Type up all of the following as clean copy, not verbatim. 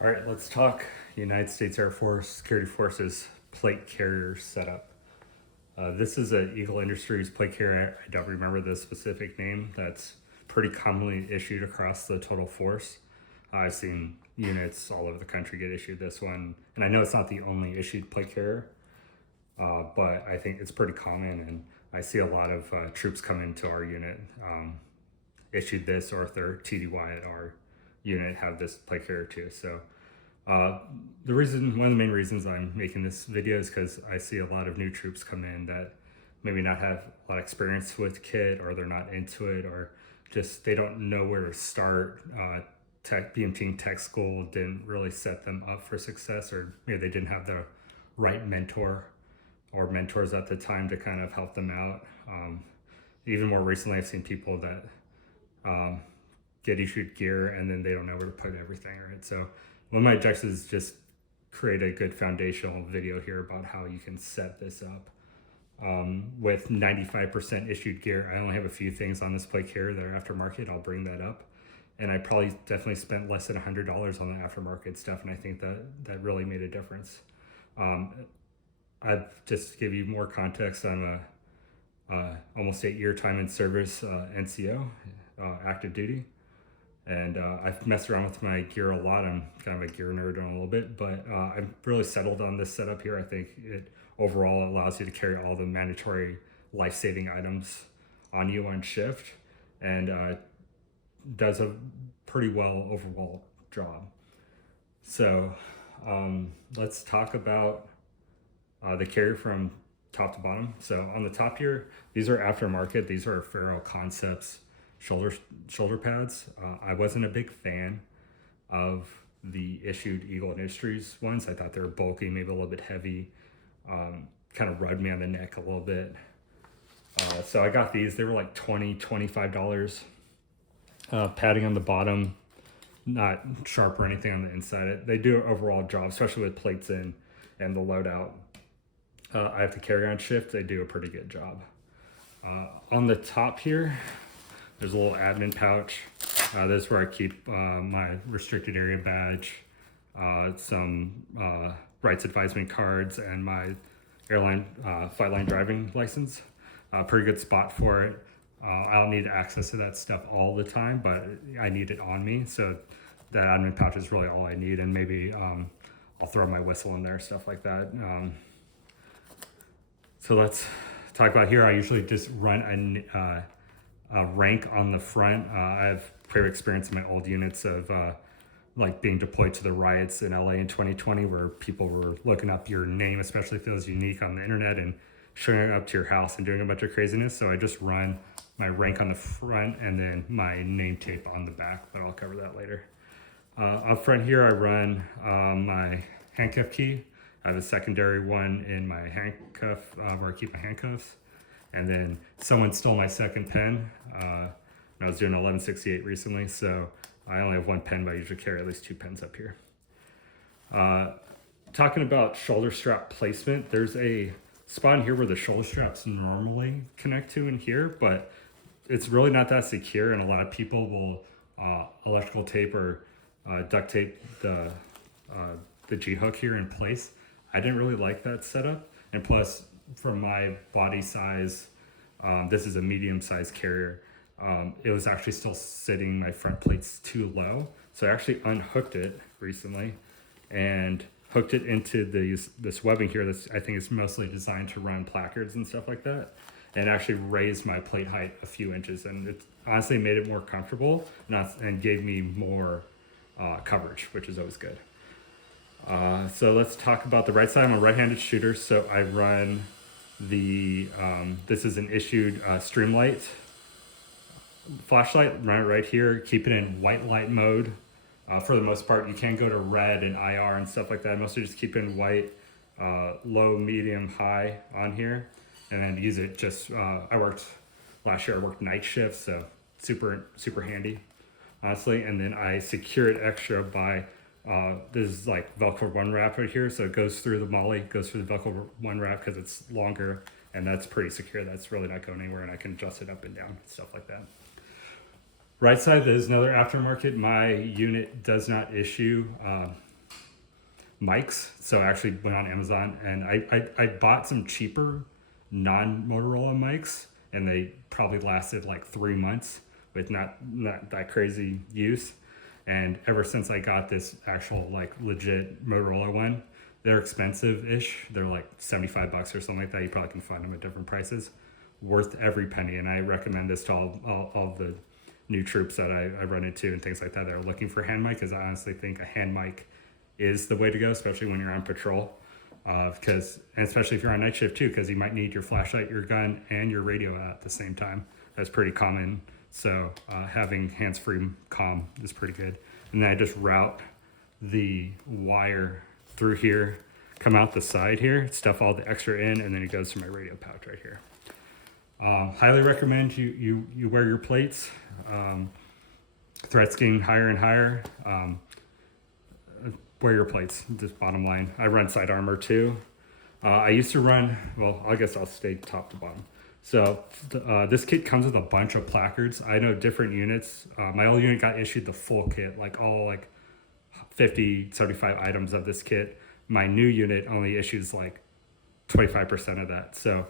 All right, let's talk United States Air Force Security Forces plate carrier setup. This is an Eagle Industries plate carrier. I don't remember the specific name. That's pretty commonly issued across the total force. I've seen units all over the country get issued this one, and I know it's not the only issued plate carrier, but I think it's pretty common, and I see a lot of troops come into our unit issued this, or if they're TDY at our unit, have this plate carrier too. So one of the main reasons I'm making this video is because I see a lot of new troops come in that maybe not have a lot of experience with kit, or they're not into it, or just they don't know where to start. BMT tech school didn't really set them up for success, or maybe they didn't have the right mentor or mentors at the time to kind of help them out. Even more recently, I've seen people that get issued gear and then they don't know where to put everything, right? So one of my objectives is just create a good foundational video here about how you can set this up. With 95% issued gear, I only have a few things on this plate carrier that are aftermarket. I'll bring that up. And I probably definitely spent less than $100 on the aftermarket stuff, and I think that really made a difference. I've just give you more context. I'm a almost 8-year time in service NCO, active duty. And I've messed around with my gear a lot. I'm kind of a gear nerd on a little bit, but I'm really settled on this setup here. I think it overall allows you to carry all the mandatory life-saving items on you on shift, and does a pretty well overall job. So let's talk about the carrier from top to bottom. So on the top here, these are aftermarket. These are Referral Concepts shoulder pads. I wasn't a big fan of the issued Eagle Industries ones. I thought they were bulky, maybe a little bit heavy, kind of rubbed me on the neck a little bit. So I got these. They were like $25. Padding on the bottom, not sharp or anything on the inside. They do an overall job, especially with plates in and the loadout. I have to carry on shift. They do a pretty good job. On the top here, there's a little admin pouch. This is where I keep my restricted area badge, some rights advisement cards, and my airline flight line driving license. Pretty good spot for it. I don't need access to that stuff all the time, but I need it on me. So that admin pouch is really all I need, and maybe I'll throw my whistle in there, stuff like that. So let's talk about here. I usually just run a rank on the front. I have prior experience in my old units of like being deployed to the riots in LA in 2020, where people were looking up your name, especially if it was unique, on the internet, and showing up to your house and doing a bunch of craziness. So I just run my rank on the front and then my name tape on the back, but I'll cover that later. Up front here, I run my handcuff key. I have a secondary one in my handcuff where I keep my handcuffs. And then someone stole my second pen when I was doing 1168 recently, so I only have one pen, but I usually carry at least 2 pens up here. Talking about shoulder strap placement, there's a spot in here where the shoulder straps normally connect to in here, but it's really not that secure, and a lot of people will electrical tape or duct tape the G-hook here in place. I didn't really like that setup, and plus, for my body size, this is a medium-sized carrier. It was actually still sitting, my front plates too low, so I actually unhooked it recently and hooked it into this webbing here that's, I think, is mostly designed to run placards and stuff like that, and actually raised my plate height a few inches, and it honestly made it more comfortable and gave me more coverage, which is always good. So let's talk about the right side. I'm a right-handed shooter, so I run this is an issued Streamlight flashlight. Run it right here, keep it in white light mode. For the most part, you can go to red and IR and stuff like that. I mostly just keep it in white, low, medium, high on here, and then use it just, last year I worked night shifts, so super handy, honestly. And then I secure it extra by, this is like Velcro one wrap right here, so it goes through the molly, goes through the Velcro one wrap because it's longer, and that's pretty secure. That's really not going anywhere, and I can adjust it up and down, stuff like that. Right side, there's another aftermarket. My unit does not issue mics. So I actually went on Amazon and I bought some cheaper non-Motorola mics, and they probably lasted like 3 months with not that crazy use. And ever since I got this actual like legit Motorola one, they're expensive-ish. They're like $75 or something like that. You probably can find them at different prices. Worth every penny. And I recommend this to all the new troops that I run into and things like that are looking for hand mic, because I honestly think a hand mic is the way to go, especially when you're on patrol. And especially if you're on night shift too, because you might need your flashlight, your gun, and your radio at the same time. That's pretty common. So having hands-free comm is pretty good. And then I just route the wire through here, come out the side here, stuff all the extra in, and then it goes to my radio pouch right here. Highly recommend you wear your plates. Threats getting higher and higher. Wear your plates, just bottom line. I run side armor too. I used to run, well, I guess I'll stay top to bottom. So this kit comes with a bunch of placards. I know different units. My old unit got issued the full kit, like all like 50, 75 items of this kit. My new unit only issues like 25% of that. So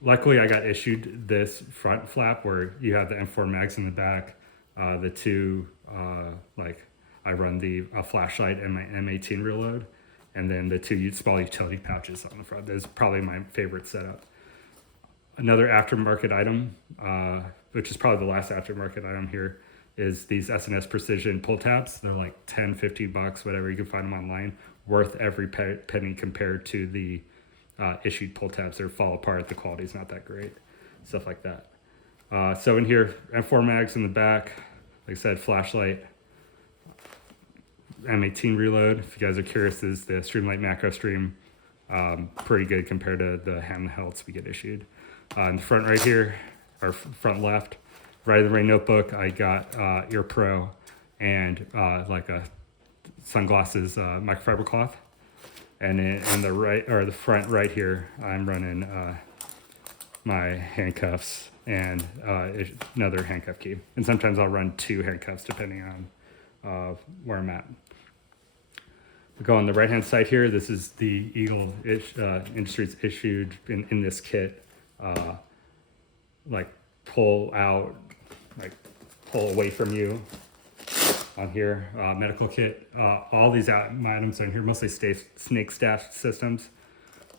luckily I got issued this front flap where you have the M4 mags in the back, the two, I run the flashlight and my M18 reload, and then the two small utility pouches on the front. That's probably my favorite setup. Another aftermarket item, which is probably the last aftermarket item here, is these SNS Precision pull tabs. They're like 10, 50 bucks, whatever. You can find them online. Worth every penny compared to the issued pull tabs. They fall apart. The quality's not that great. Stuff like that. So in here, M4 mags in the back. Like I said, flashlight. M18 reload. If you guys are curious, is the Streamlight Macro Stream. Pretty good compared to the handhelds we get issued. In the front right here, or front left, right of the rain notebook, I got Ear Pro and like a sunglasses microfiber cloth. And then in the right, or the front right here, I'm running my handcuffs and another handcuff key. And sometimes I'll run 2 handcuffs depending on where I'm at. We go on the right hand side here. This is the Eagle Industries issued in this kit. Like pull out, like pull away from you on here. Medical kit. All these items are in here, mostly snake stash systems.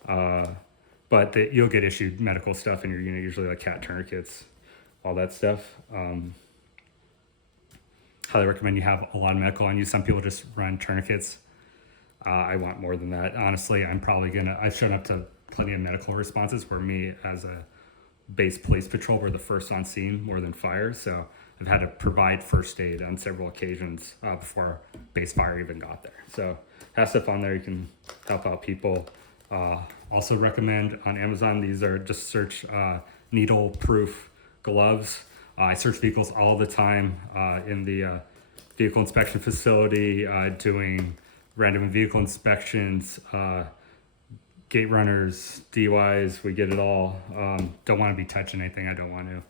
But you'll get issued medical stuff in your unit, usually like cat tourniquets, all that stuff. Highly recommend you have a lot of medical on you. Some people just run tourniquets. I want more than that. Honestly, I've shown up to plenty of medical responses where me as a base police patrol were the first on scene more than fire. So I've had to provide first aid on several occasions before base fire even got there. So have stuff on there, you can help out people. Also recommend on Amazon, these are just search needle proof gloves. I search vehicles all the time in the vehicle inspection facility, doing random vehicle inspections, gate runners, DUIs, we get it all. Don't want to be touching anything I don't want to.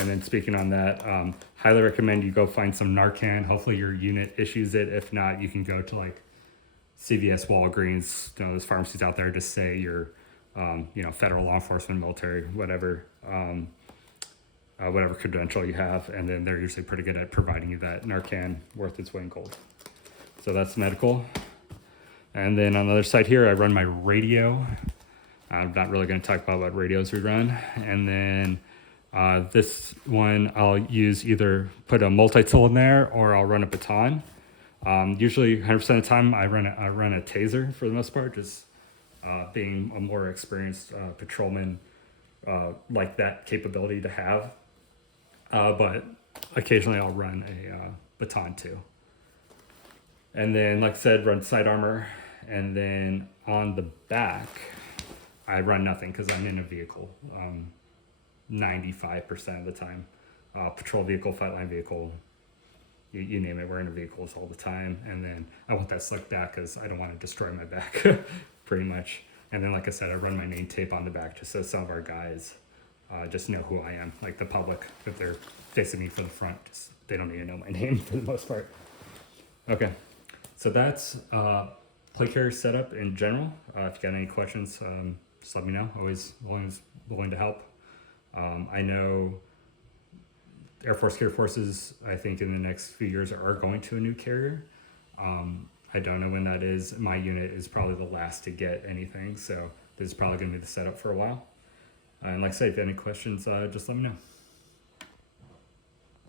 And then speaking on that, highly recommend you go find some Narcan. Hopefully your unit issues it. If not, you can go to like CVS, Walgreens, those pharmacies out there, just say you're, federal law enforcement, military, whatever credential you have. And then they're usually pretty good at providing you that Narcan worth its weight in gold. So that's medical. And then on the other side here, I run my radio. I'm not really going to talk about what radios we run. And then this one, I'll use either put a multi-tool in there or I'll run a baton. Usually 100% of the time I run a taser for the most part, just being a more experienced patrolman, like that capability to have. But occasionally I'll run a baton too. And then, like I said, run side armor. And then on the back, I run nothing because I'm in a vehicle 95% of the time. Patrol vehicle, fight line vehicle, you name it, we're in vehicles all the time. And then I want that slick back because I don't want to destroy my back, pretty much. And then, like I said, I run my name tape on the back just so some of our guys just know who I am. Like the public, if they're facing me from the front, they don't need to know my name for the most part. Okay. So that's plate carrier setup in general. If you got any questions, just let me know. Always willing to help. I know Air Force Carrier Forces, I think in the next few years are going to a new carrier. I don't know when that is. My unit is probably the last to get anything, so this is probably going to be the setup for a while. And like I say, if you have any questions, just let me know.